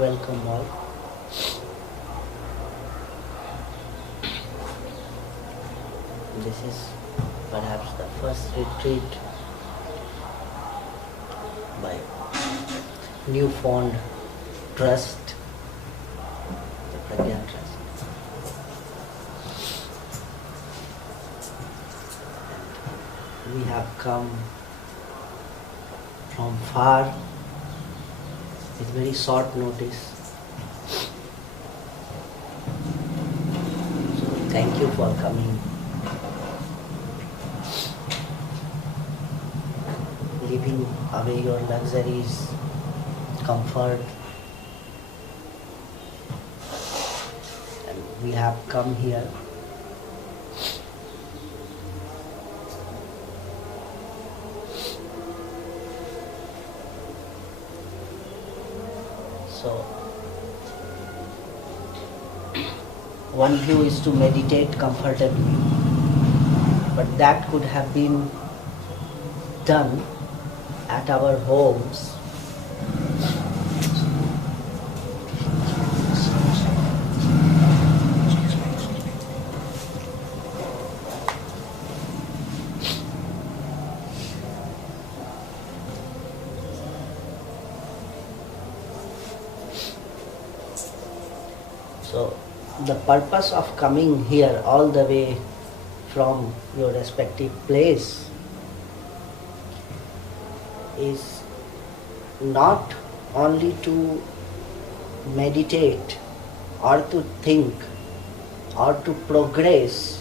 welcome all. This is perhaps the first retreat by newfound trust, the Pragyan Trust. And we have come from far with very short notice. So thank you for coming. Leaving away your luxuries, comfort, and we have come here so one view is to meditate comfortably, but that could have been done at our homes. So the purpose of coming here all the way from your respective place is not only to meditate or to think or to progress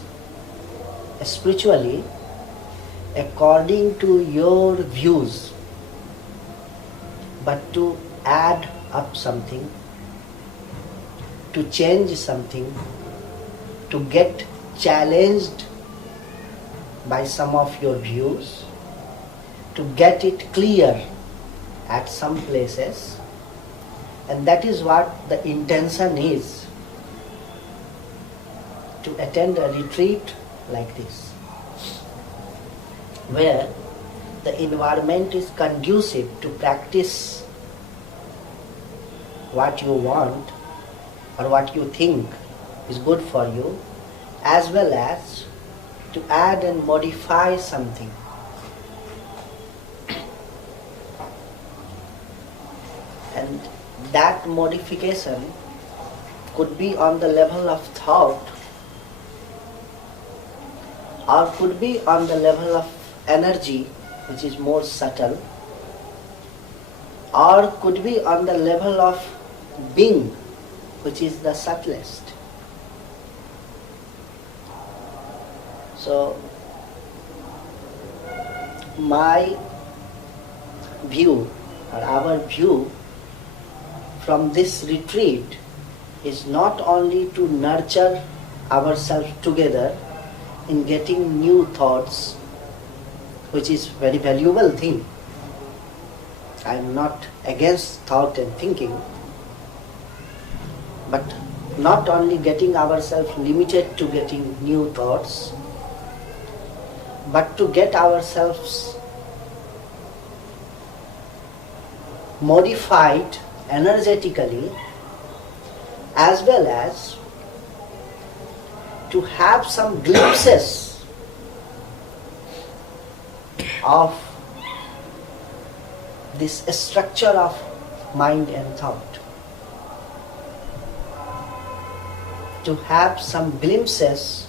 spiritually according to your views, but to add up something, to change something, to get challenged by some of your views, to get it clear at some places, and that is what the intention is, to attend a retreat like this, where the environment is conducive to practice what you want or what you think is good for you, as well as to add and modify something. And that modification could be on the level of thought, or could be on the level of energy, which is more subtle, or could be on the level of being, which is the subtlest. So, my view or our view from this retreat is not only to nurture ourselves together in getting new thoughts, which is very valuable thing. I am not against thought and thinking, but not only getting ourselves limited to getting new thoughts, but to get ourselves modified energetically, as well as to have some glimpses of this structure of mind and thought. To have some glimpses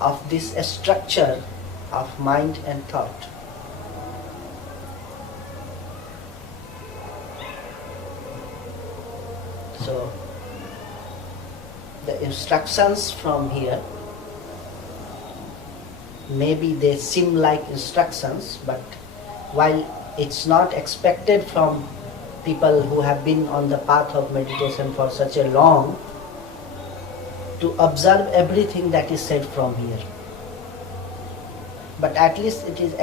of this structure of mind and thought. So, the instructions from here, maybe they seem like instructions, but while it's not expected from people who have been on the path of meditation for such a long to observe everything that is said from here. But at least it is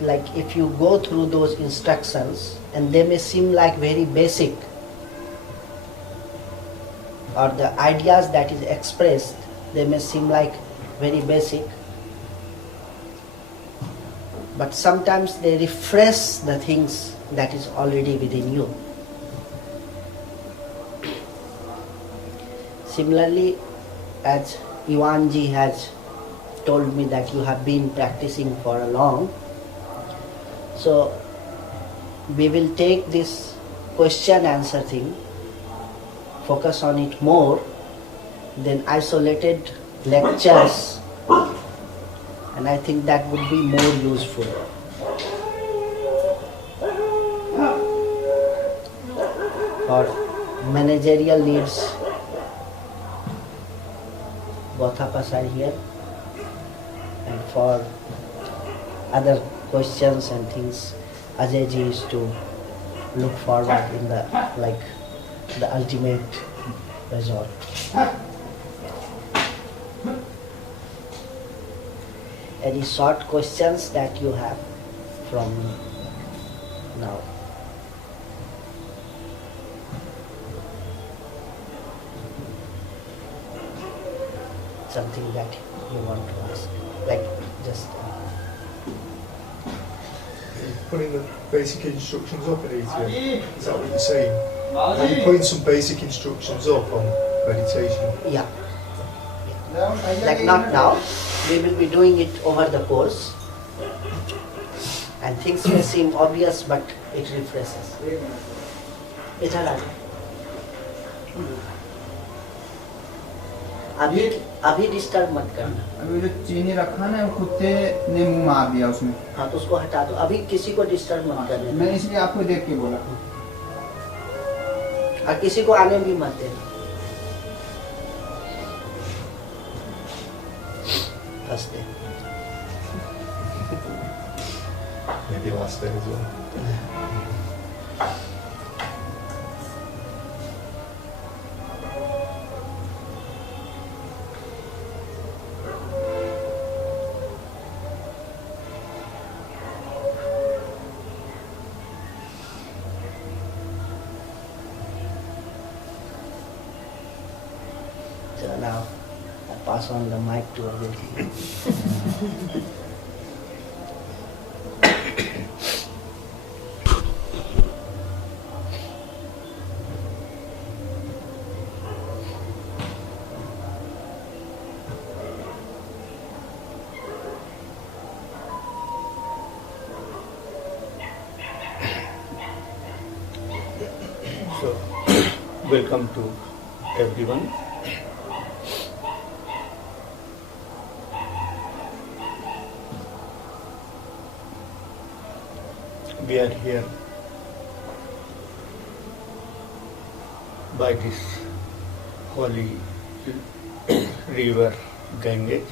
like if you go through those instructions, and they may seem like very basic, or the ideas that is expressed, they may seem like very basic, but sometimes they refresh the things that is already within you. Similarly, as Ivanji has told me that you have been practicing for a long, so we will take this question answer thing, focus on it more than isolated lectures, and I think that would be more useful. For managerial leads, both of us are here, and for other questions and things, Ajay ji is to look forward in the ultimate result. Any short questions that you have from me now? Something that you want to ask, like just putting the basic instructions up in ETM. Is that what you're saying? Are you putting some basic instructions up on meditation? yeah. Like not now, we will be doing it over the course, and things may seem obvious, but it refreshes. इधर आ जाओ। अभी disturb मत करना। अभी जो चीनी रखा ना वो कुत्ते ने मुंह मार दिया उसमें। हाँ तो उसको हटा दो, अभी किसी को डिस्टर्ब मत करना। मैं इसलिए आपको देख के बोला। और किसी को आने भी मत देना। हंसते। Maybe last day as well. So now I pass on the mic to Ajay. So, welcome to everyone. We are here by this holy river Ganges.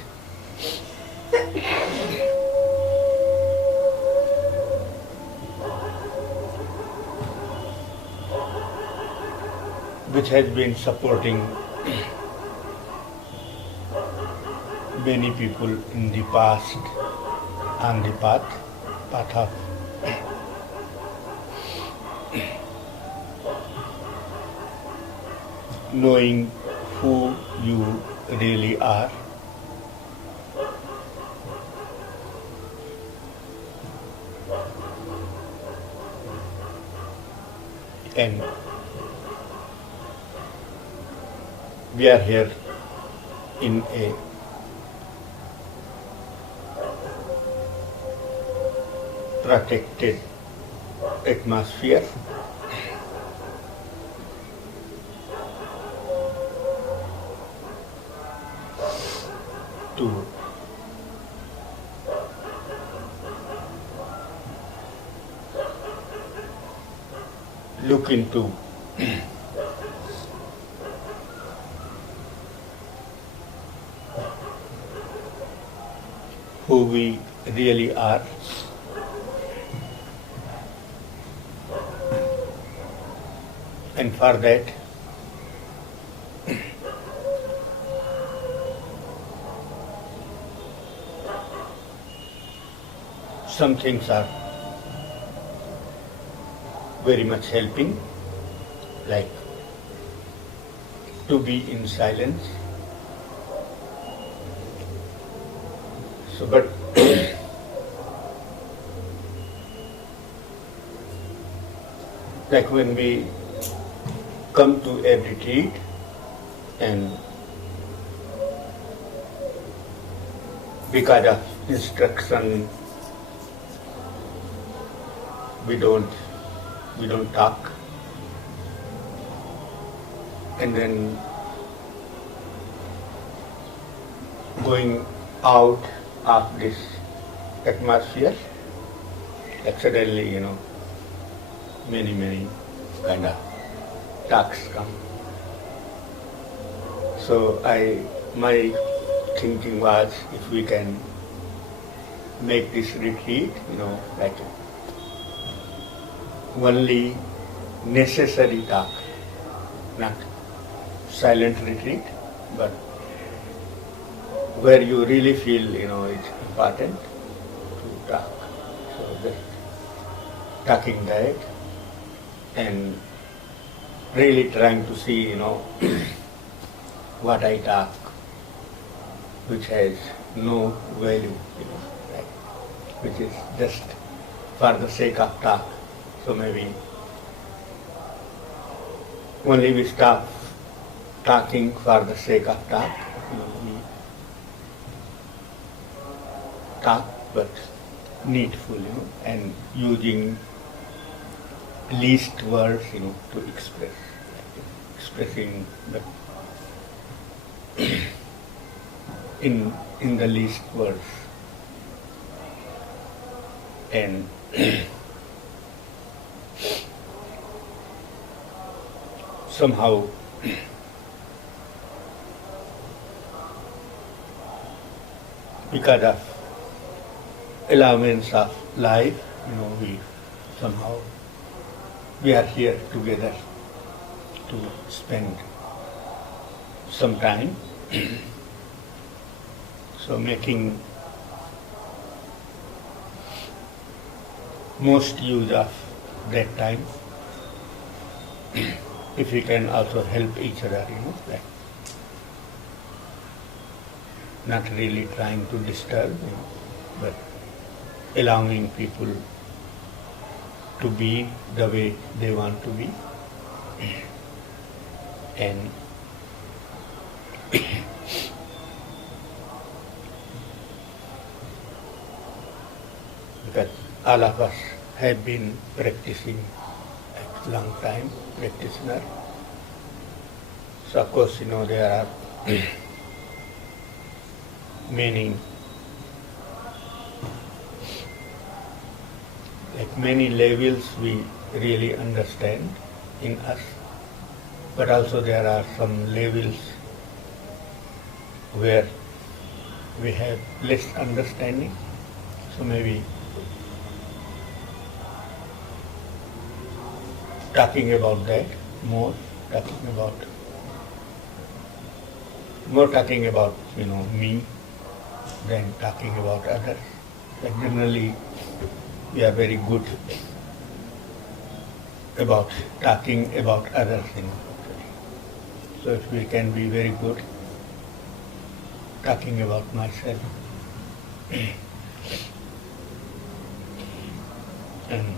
Which has been supporting many people in the past on the path of knowing who you really are. And we are here in a protected atmosphere to look into who we really are, and for that some things are very much helping, like to be in silence. So, but like when we come to a retreat, and because of instruction we don't talk, and then going out of this atmosphere, like suddenly, many kind of talks come. So my thinking was, if we can make this retreat, like only necessary talk, not silent retreat, but where you really feel, it's important to talk. So just talking that and really trying to see, what I talk, which has no value, like, which is just for the sake of talk. So maybe only we stop talking for the sake of talk. We talk but needful, and using least words, to express, expressing the in the least words, and somehow because of allowance of life, we are here together to spend some time. So making most use of that time. If we can also help each other, like not really trying to disturb, but allowing people to be the way they want to be, and because all of us have been practicing a long time, practitioner. So of course, there are many levels we really understand in us, but also there are some levels where we have less understanding. So maybe talking about that more, talking about me than talking about others. But generally we are very good about talking about others. So if we can be very good talking about myself and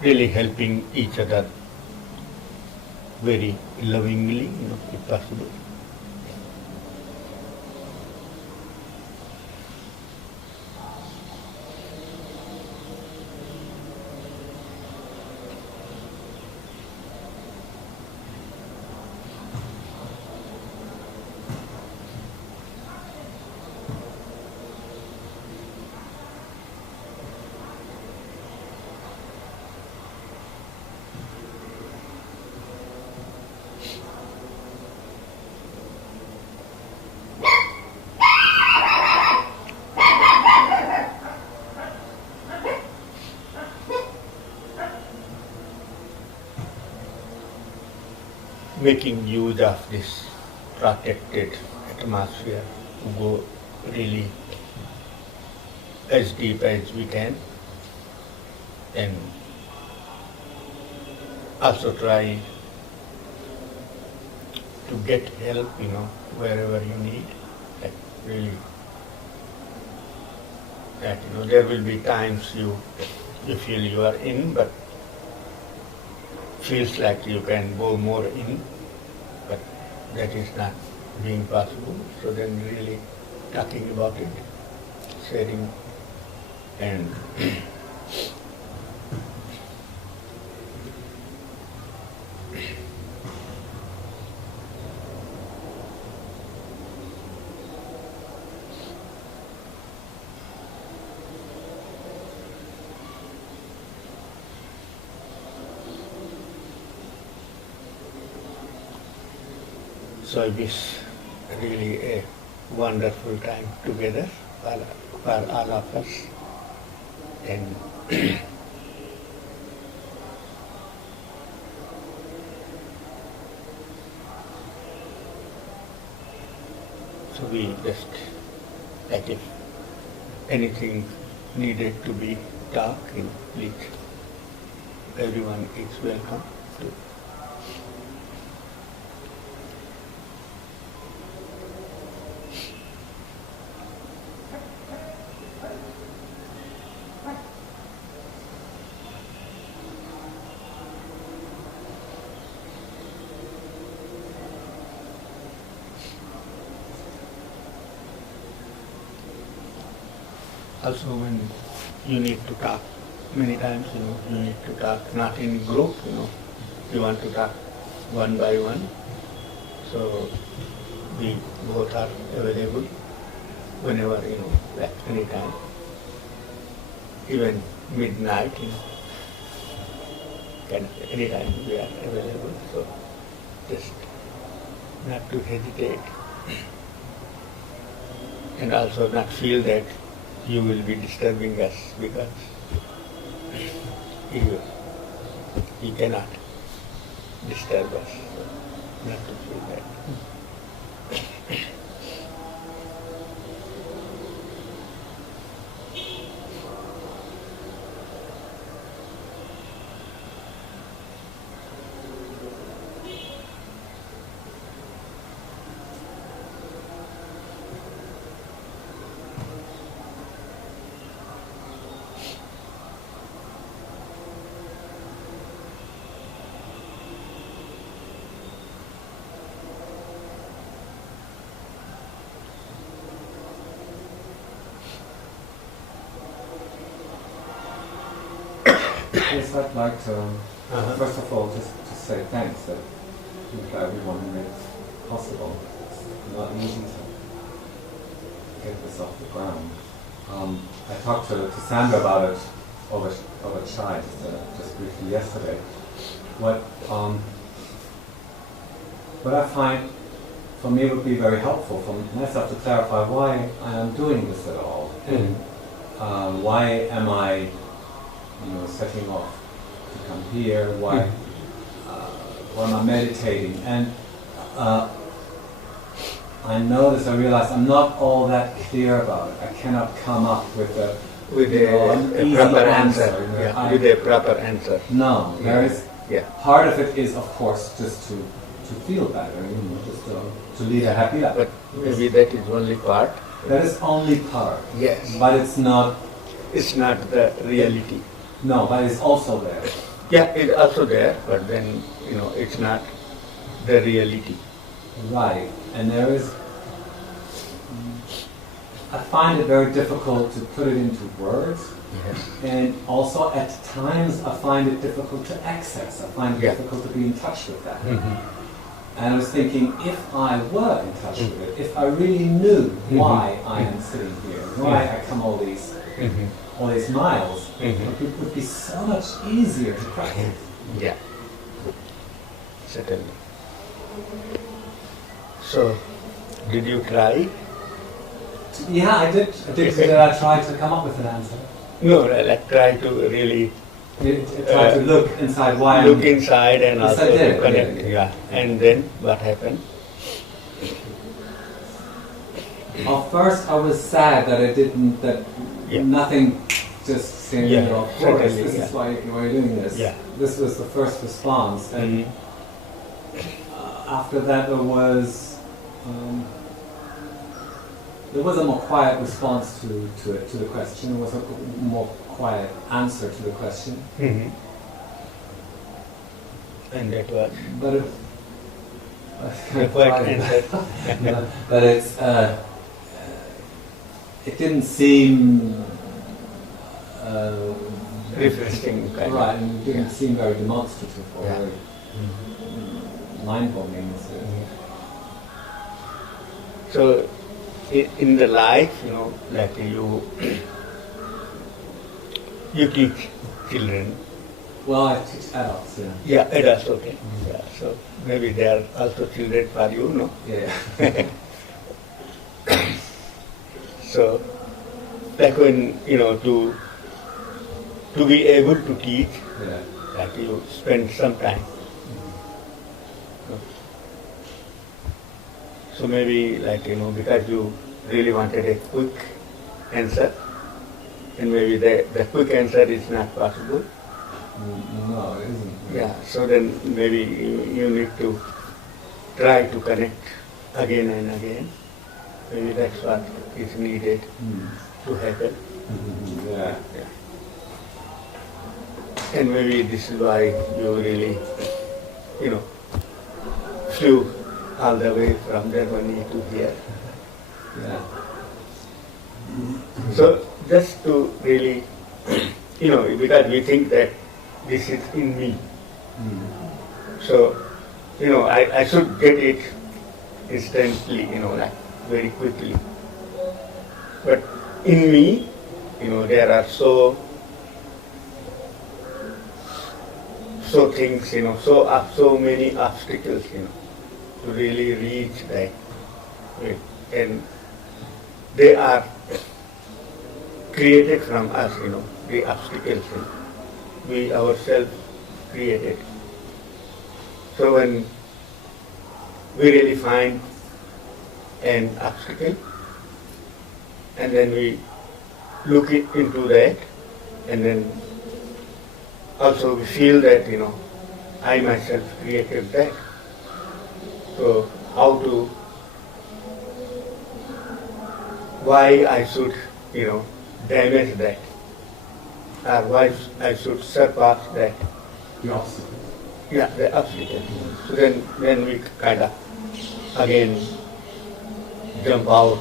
really helping each other very lovingly, if possible. Making use of this protected atmosphere to go really as deep as we can, and also try to get help, wherever you need. really that there will be times you feel you are in, but feels like you can go more in, but that is not being possible. So then really talking about it, sharing, and so it is really a wonderful time together for all of us. And so we just, like if anything needed to be talked in, please, everyone is welcome to. Also, when you need to talk, many times, you need to talk not in group, you want to talk one by one. So we both are available whenever, like any time, even midnight, anytime we are available. So just not to hesitate, and also not feel that you will be disturbing us, because you cannot disturb us. So not to feel that. Yes, I'd like to, first of all, just to say thanks to everyone who made it possible. It's not easy to get this off the ground. I talked to Sandra about it over chai just briefly yesterday. What I find for me would be very helpful for myself to clarify why I am doing this at all. Why am I setting off to come here? Why am I meditating? And I realize I'm not all that clear about it. I cannot come up with an easy proper answer. With a proper answer. No, there is. Yeah. Part of it is, of course, just to feel better, just to lead a happy life. But maybe that is only part. That is only part. Yes. But it's not. It's not the reality. No, but it's also there. Yeah, it's also there, but then, it's not the reality. Right. And there is, I find it very difficult to put it into words. Yes. And also at times I find it difficult to access. I find it difficult to be in touch with that. And I was thinking, if I were in touch with it, if I really knew why I am sitting here, why I come all these miles, it would be so much easier to practice. Yeah, certainly. So, did you try? Yeah, I did. Did I try to come up with an answer? No, like try to really try to look inside why look inside and yes, also I did. connect. Yeah, and then what happened? First I was sad that I didn't, nothing just saying, of course, this is why you're doing this. Yeah. This was the first response. And after that there was there was a more quiet response to the question. There was a more quiet answer to the question. Mm-hmm. And that was But it, the quiet answer. but it didn't seem Refreshing kind right, of. and it didn't seem very demonstrative or Yeah. very mind-boggling. So in the life, like you teach children. Well, I teach adults, yeah. Yeah, adults, okay. Yeah, so maybe they are also children for you, no? Yeah. So, like when, to be able to teach, Yeah. like you spend some time. So maybe like, because you really wanted a quick answer, and maybe the quick answer is not possible. No, it isn't. Yeah, so then maybe you need to try to connect again and again. Maybe that's what is needed to happen. Yeah. Yeah. And maybe this is why you really, flew all the way from Germany to here. Yeah. So just to really, because we think that this is in me. So, I should get it instantly, like very quickly. But in me, there are so things, so many obstacles, to really reach that. And they are created from us, the obstacles. We ourselves created. So when we really find an obstacle, and then we look into that, and then also we feel that, I myself created that. So why I should, damage that, or why I should surpass that. The obstacle. Yeah, the obstacle. So then we kind of again jump out.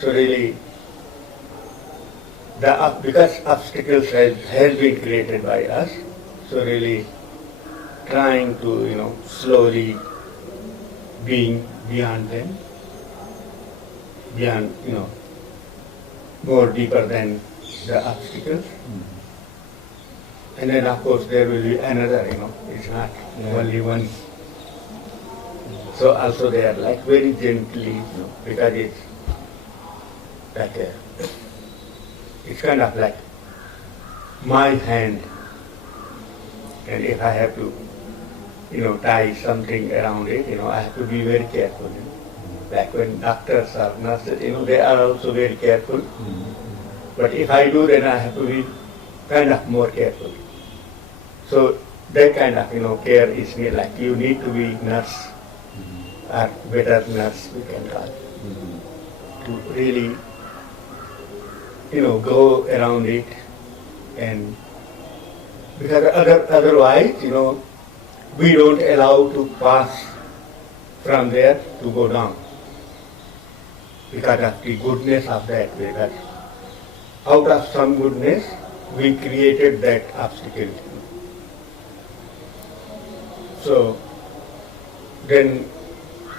So really, because obstacles has been created by us, so really trying to slowly being beyond them, beyond more deeper than the obstacles. And then of course there will be another, it's not only one. So also they are like very gently, because it's like it's kind of like my hand. And if I have to, tie something around it, I have to be very careful. Like when doctors or nurses, they are also very careful. But if I do, then I have to be kind of more careful. So that kind of, care is needed. Like you need to be nurse, or better nurse, we can call it, to really, go around it, and because otherwise, we don't allow to pass from there to go down because of the goodness of that. Because out of some goodness, we created that obstacle. So then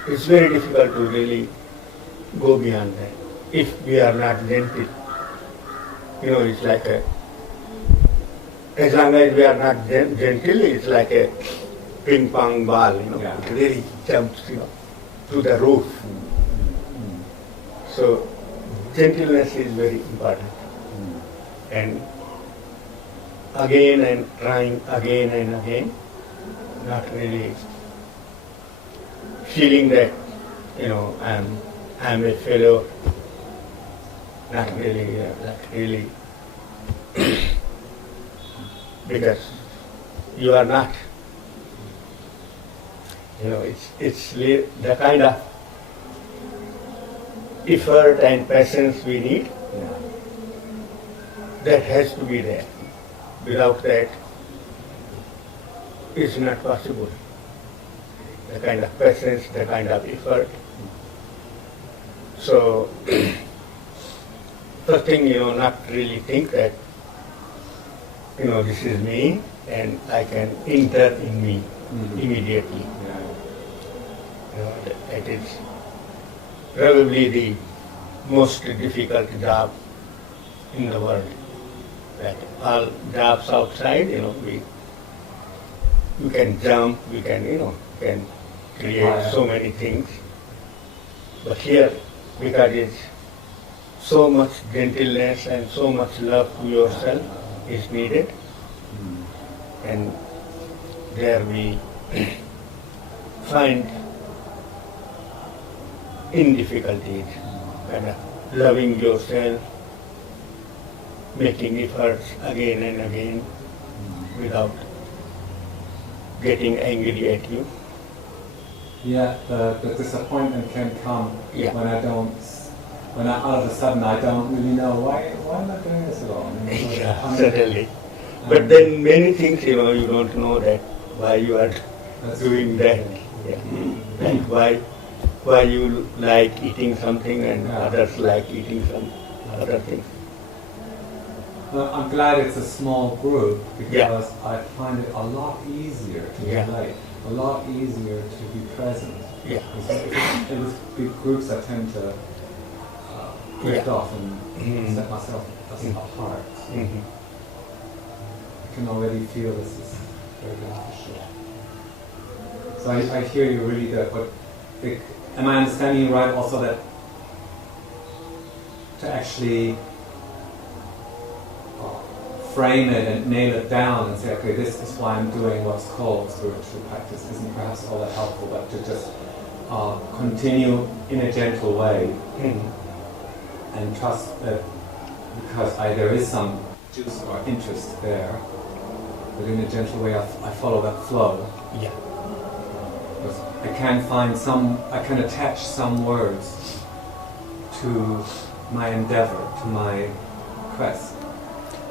it's very difficult to really go beyond that if we are not gentle. It's like as long as we are not gentle, it's like a ping pong ball, it really jumps, to the roof. So gentleness is very important. And again and trying again and again, not really feeling that, I'm a failure, not really, because you are not. It's the kind of effort and patience we need, Yeah. that has to be there. Without that, it's not possible. The kind of patience, the kind of effort. So, first thing, not really think that, this is me and I can enter in me immediately. Yeah. That is probably the most difficult job in the world. That all jobs outside, we can jump, we can, can create so many things. But here, because it's so much gentleness and so much love to yourself is needed, and there we find in difficulties, kind of loving yourself, making efforts again and again without getting angry at you. Yeah, the disappointment can come Yeah. when I all of a sudden I don't really know why am I doing this at all? Yeah, certainly. But then many things, you don't know that why you are doing that. Yeah. Like why you like eating something and others like eating some other things. Well, I'm glad it's a small group because Yeah. I find it a lot easier to Yeah. relate, a lot easier to be present. Yeah. If it was big groups, I tend to drift Yeah. off and set myself apart. Mhm. I can already feel this is very beneficial. So I hear you really good, but am I understanding you right also that to actually frame it and nail it down and say, okay, this is why I'm doing what's called spiritual practice isn't perhaps all that helpful, but to just continue in a gentle way and trust that because there is some juice or interest there, but in a gentle way I follow that flow. Yeah. Because I can attach some words to my endeavor, to my quest.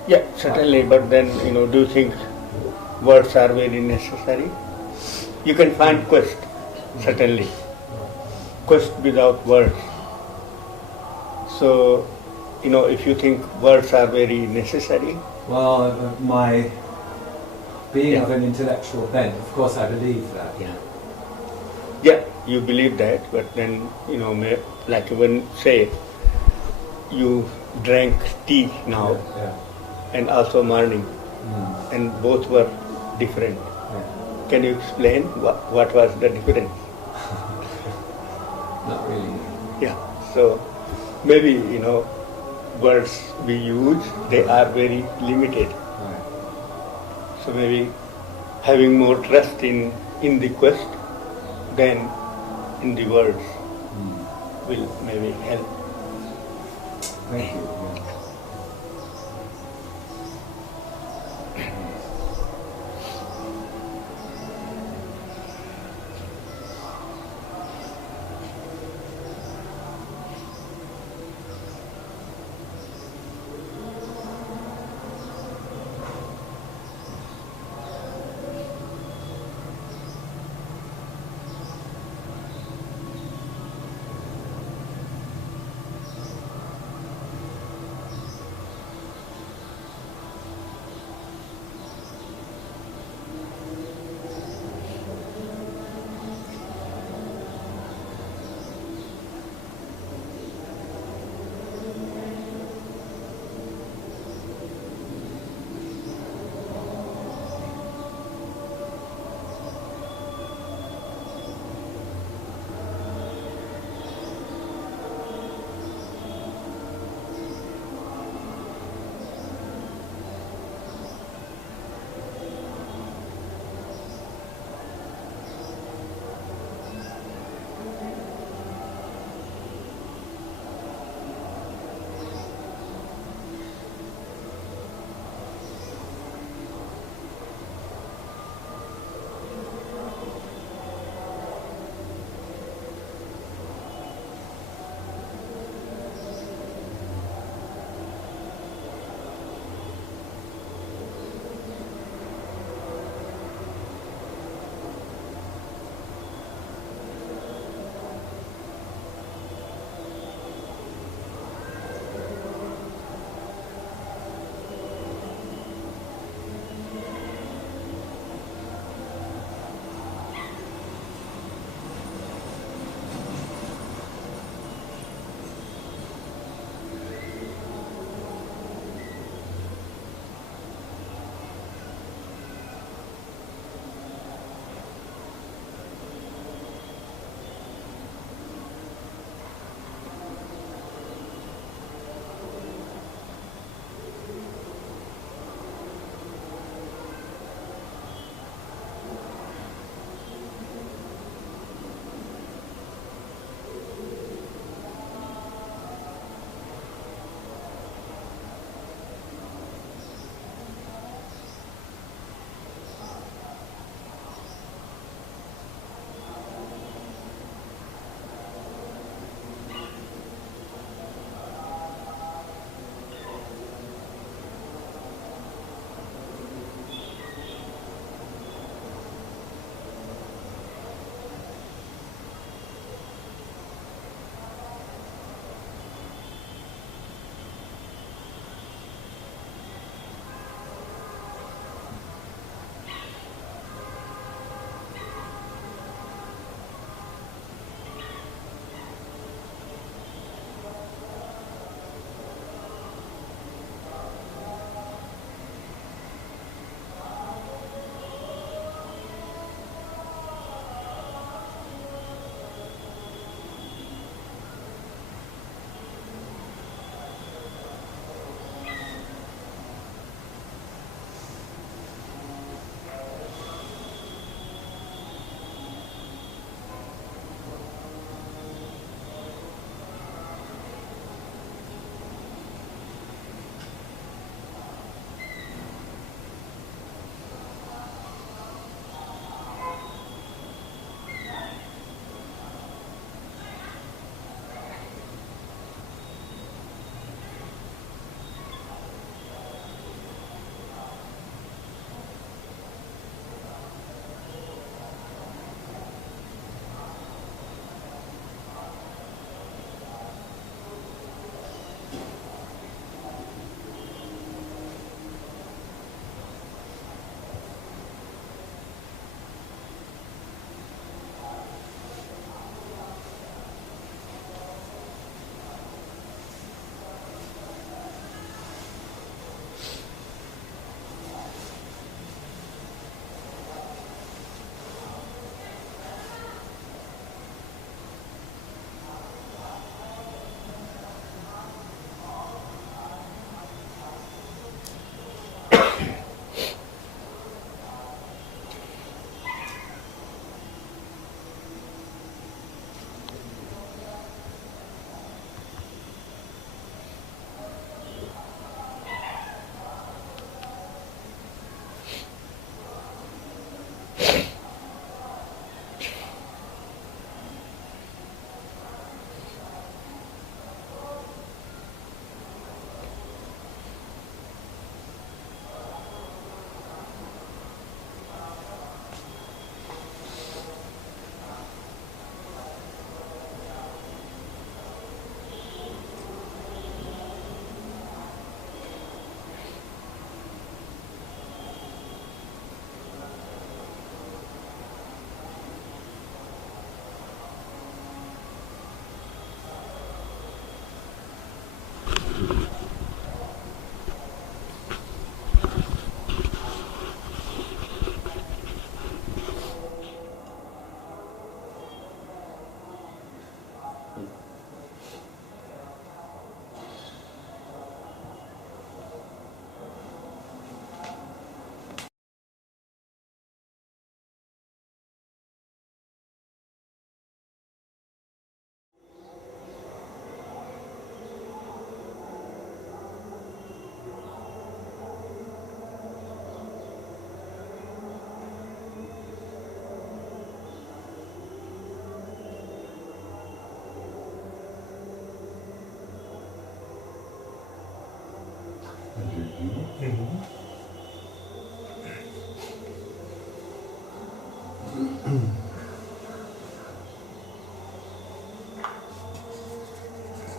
Yeah, certainly, but then, do you think words are very necessary? You can find quest, certainly. Quest without words. So, if you think words are very necessary. Well, my being of an intellectual bent, of course I believe that. Yeah, you believe that, but then, like when, say, you drank tea now, Yeah. and also morning, and both were different. Yeah. Can you explain what was the difference? Not really. Yeah, so maybe, words we use, they are very limited. Right. So maybe having more trust in the quest than in the words will maybe help. Thank you. Yeah.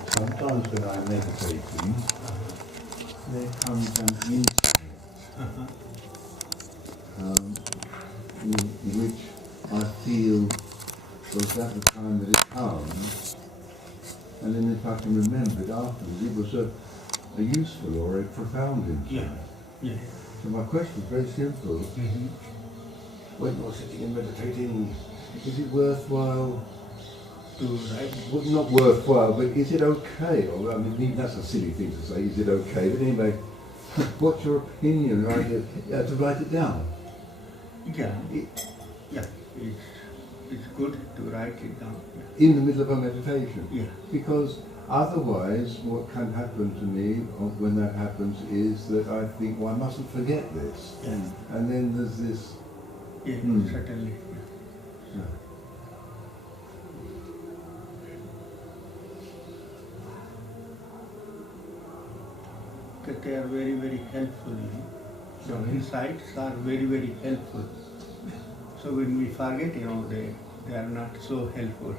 Sometimes when I'm meditating, there comes an insight in which I feel was at the time that it comes, and then if I can remember it afterwards, it was a useful or a profound insight. Yeah. So my question is very simple. When you're sitting and meditating, is it worthwhile To write. well, not worthwhile, but is it okay? Or, I mean, that's a silly thing to say, is it okay? But anyway, what's your opinion, right? To write it down? Yeah. Yeah. It's good to write it down. In the middle of a meditation? Yeah. Because otherwise, what can happen to me when that happens is that I think, well, I mustn't forget this. Yeah. And then there's this... Yeah, certainly. Yeah. That they are very, very helpful. So insights are very, very helpful. So when we forget, they are not so helpful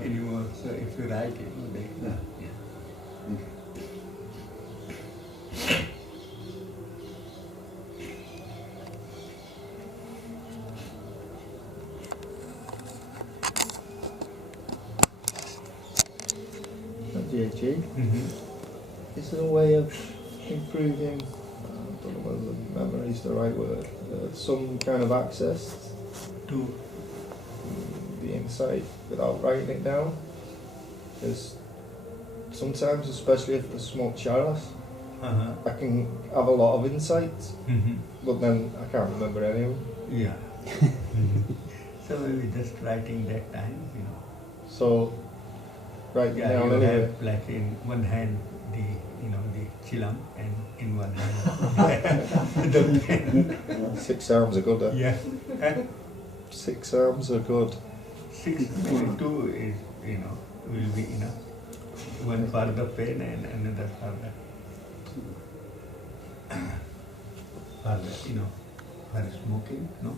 anymore. So if you write it, they. Yeah. GHG. Is there a way of improving, I don't know whether memory is the right word, some kind of access To the insight without writing it down? Because sometimes, especially if I smoke chalice, I can have a lot of insights, but then I can't remember any of them. Yeah. So maybe just writing that time, So, writing Yeah, down you anyway. have like in one hand the chilam and in one hand the pen. 6 arms are good. Yeah. 6 arms are good. 6 maybe 2 is will be enough. One for the pen and another for the for smoking. No.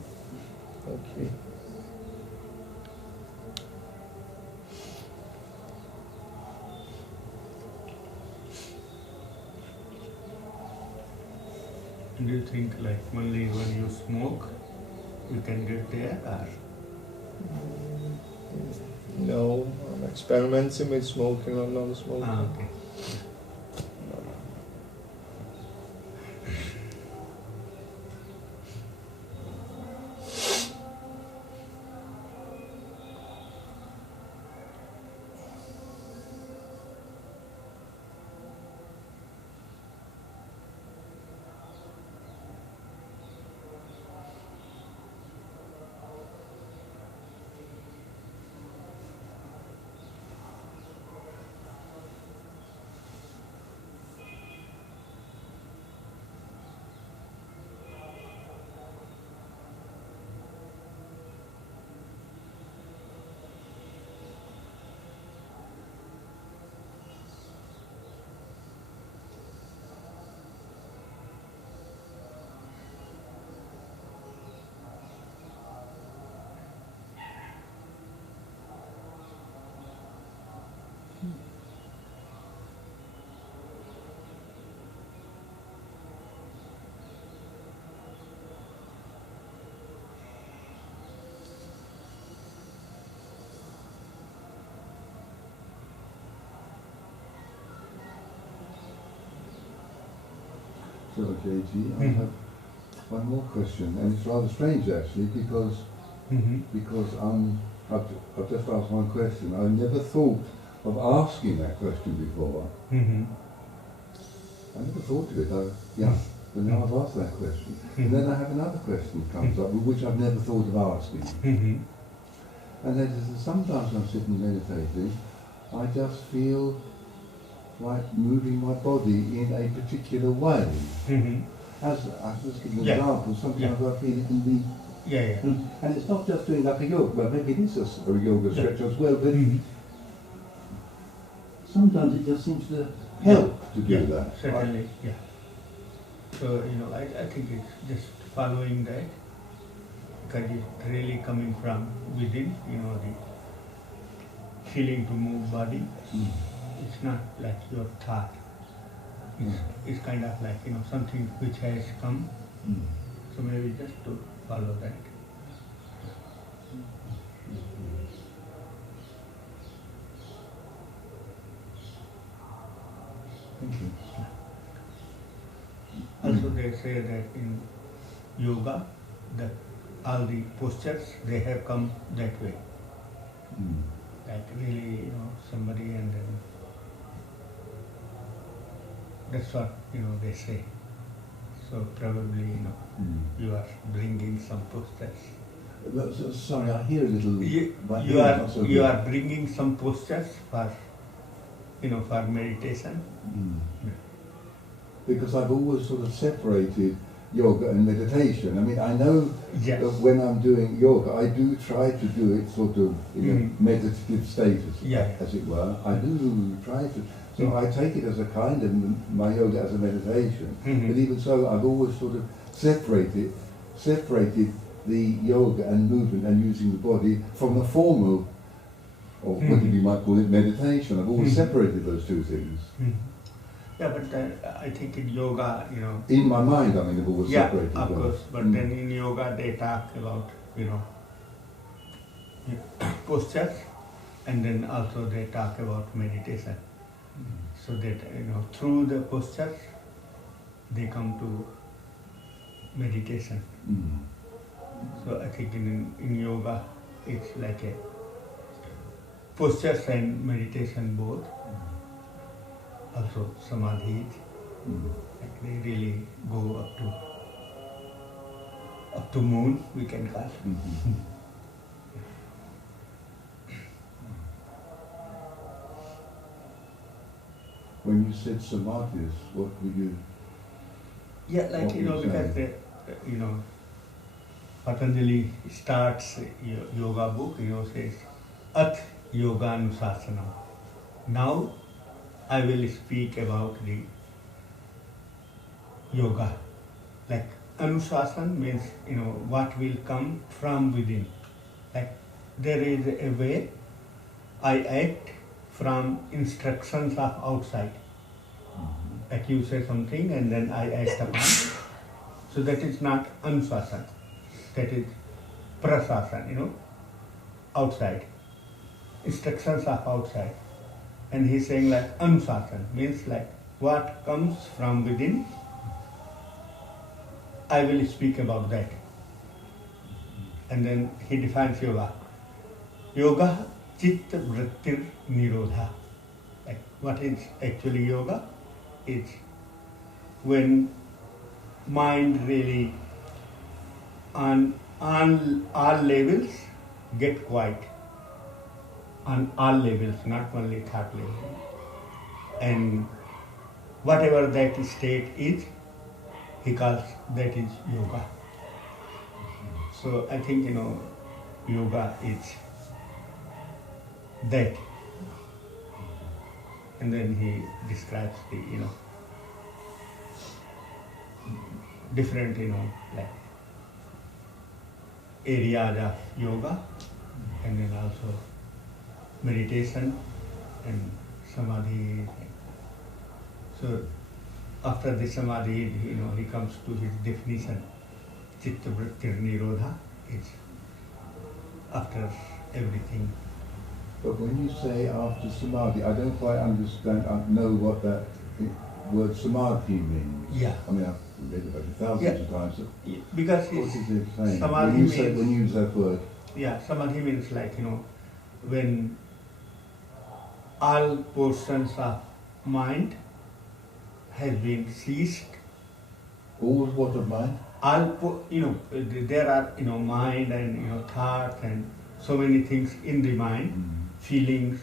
Okay. Do you think like only when you smoke you can get there, or? No, I'm experimenting with smoking or non-smoking. Okay. So, JG, I have one more question, and it's rather strange actually, because I've just asked one question. I never thought of asking that question before. I never thought of it. But now I've asked that question, and then I have another question that comes up, which I've never thought of asking. And that is that sometimes I'm sitting meditating, I just feel like moving my body in a particular way. As I just give an example, sometimes I feel it can be, and it's not just doing like a yoga, well maybe it is a yoga stretch as well, but sometimes it just seems to help to do that. Certainly, So, I think it's just following that. because it's really coming from within, the feeling to move body. It's not like your thought. It's kind of like, something which has come. So maybe just to follow that. Thank you. Also they say that in yoga, that all the postures, they have come that way. Like really, somebody, and then that's what, they say. So probably, you are bringing some postures. Sorry, I hear a little. You are bringing some postures for, for meditation. Because I've always sort of separated yoga and meditation. I mean, I know Yes. that when I'm doing yoga, I do try to do it sort of in a meditative state, as it were. I do try to. So I take it as a kind of my yoga as a meditation. But even so, I've always sort of separated the yoga and movement and using the body from the formal, or whatever you might call it, meditation. I've always separated those two things. Yeah, but I think in yoga, In my mind, I mean, I've always separated of those. course, but then in yoga they talk about, postures, and then also they talk about meditation. So that, through the postures, they come to meditation. So I think in yoga, it's like a postures and meditation both. Also samadhi, like they really go up to moon, we can call. When you said samadhis, what were you? Yeah, like, What were you because saying? Patanjali starts yoga book, says, At Yoga Anusasana. Now I will speak about the yoga. Like Anusasan means, what will come from within. Like there is a way I act from instructions of outside. Like you say something and then I act upon. So that is not Anusasan. That is Prasasan, outside. Instructions of outside. And he's saying like Anusasan means like what comes from within. I will speak about that. And then he defines yoga. Yoga chitta vrittir nirodha. Like what is actually yoga? It's when mind really on all levels get quiet. On all levels, not only thought level. And whatever that state is, he calls that is yoga. So I think, yoga is that. And then he describes the, different, like areas of yoga, and then also meditation and samadhi. So after the samadhi, he comes to his definition. Chitta vrittir nirodha is after everything. But when you say after samadhi, I don't quite understand, know what that word samadhi means. Yeah. I mean, I've read about it thousands of times. So Because what is it saying? samadhi When you, means, when you use that word. Yeah, samadhi means like, when all portions of mind has been ceased. All what of mind? All, there are, mind and, thoughts and so many things in the mind, feelings,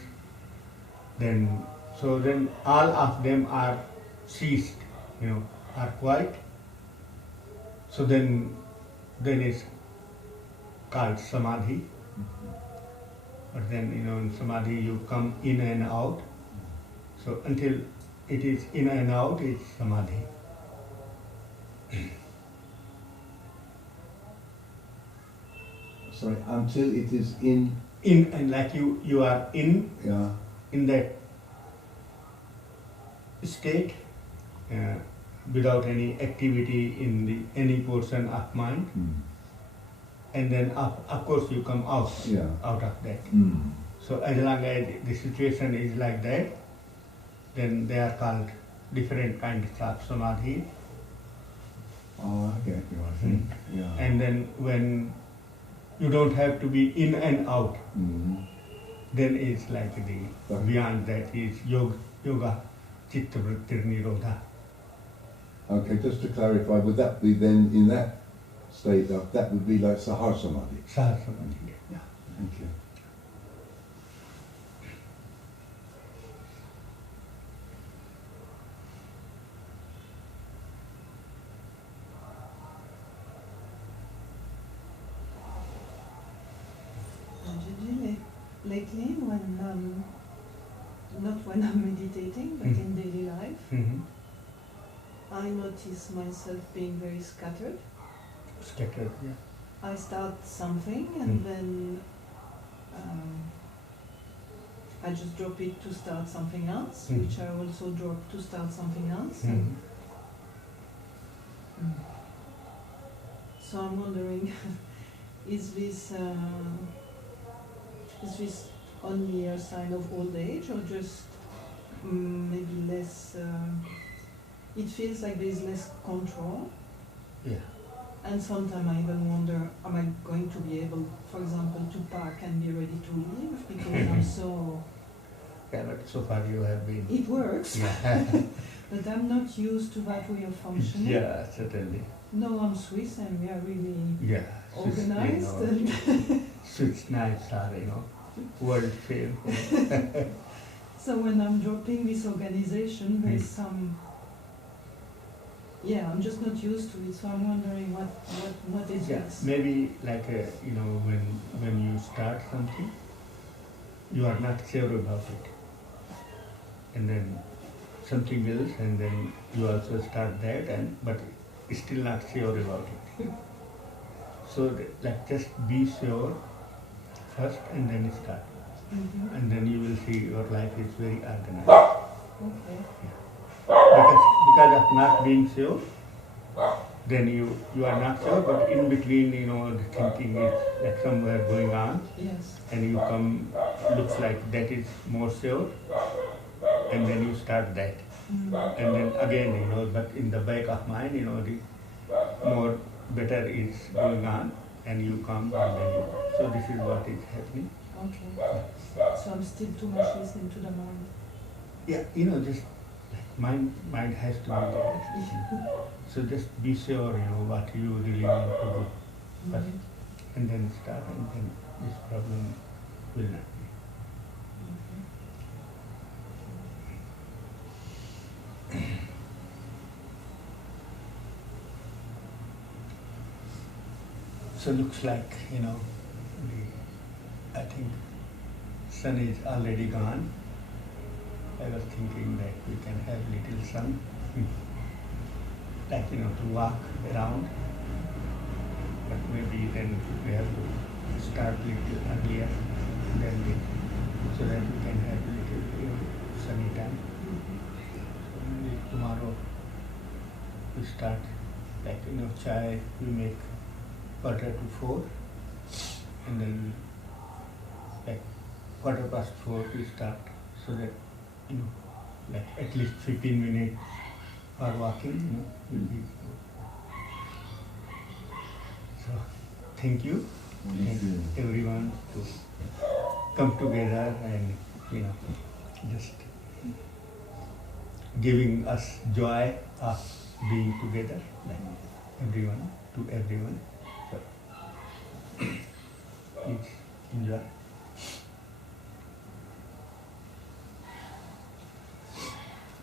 then all of them are ceased, are quiet. So then it's called samadhi. But then, in samadhi you come in and out. So until it is in and out, it's samadhi. Sorry, until it is in. In, and like you are in that state without any activity in any portion of mind, and then of course you come out of that. So as long as the situation is like that, then they are called different kinds of samadhi. Oh, I get you, I think. Yeah. And then when you don't have to be in and out, then it's like the beyond that is yoga chitta vritti nirodha. Okay, just to clarify, would that be then in that state of, that would be like Sahar Samadhi? Sahar Samadhi, yeah. Thank you. Lately, when not when I'm meditating, but in daily life, I notice myself being very scattered. Scattered, yeah. I start something and then I just drop it to start something else, which I also drop to start something else. So I'm wondering, is this only a sign of old age, or just maybe less? It feels like there is less control. Yeah. And sometimes I even wonder, am I going to be able, for example, to pack and be ready to leave because I'm so. Yeah, but so far you have been. It works. Yeah. But I'm not used to that way of functioning. Yeah, certainly. No, I'm Swiss and we are really organized. Swiss knives are, world fame. So when I'm dropping this organization, there's some. Yeah, I'm just not used to it, so I'm wondering what is this? Maybe like when you start something, you are not sure about it, and then something else, and then you also start that, but still not sure about it. So like just be sure first, and then start, and then you will see your life is very organized. Okay. Yeah. Because of not being sure, then you are not sure, but in between, the thinking is like somewhere going on, yes. And you come, looks like that is more sure, and then you start that. And then again, but in the back of mind, the more better is going on, and you come, and then so this is what is happening. Okay. So I'm still too much listening to the mind. Yeah, just mind has to be there. So just be sure, what you really want to do first, and then start, and then this problem will not be. So looks like, I think sun is already gone. I was thinking that we can have little sun, like, to walk around, but maybe then we have to start little earlier so that we can have little, sunny time. So maybe tomorrow we start, like, chai we make 3:45, and then like 4:15 we start, so that like at least 15 minutes for walking, will be. So thank you, everyone to come together and just giving us joy of being together, like everyone to everyone. So please enjoy.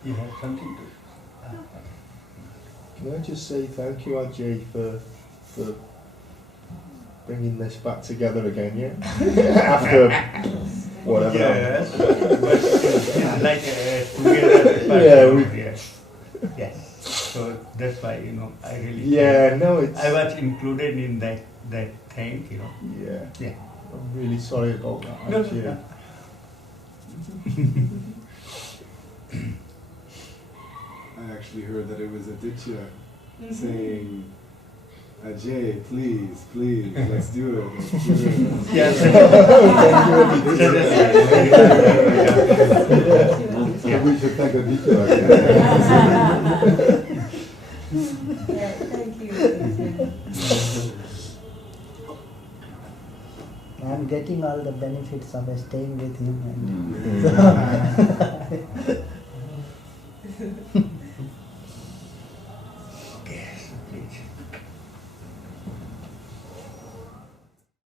You have something to. Can I just say thank you, Ajay, for bringing this back together again, yeah? After whatever. Yes, but like together. Yeah. Yes. So that's why, I really Yeah, no, it's... I was included in that thing, Yeah. Yeah. I'm really sorry about that, No, actually. no. I actually heard that it was Aditya saying, Ajay, please, let's do it. Let's do it. Yes. So we should thank Aditya. Thank you. I'm getting all the benefits of staying with him. And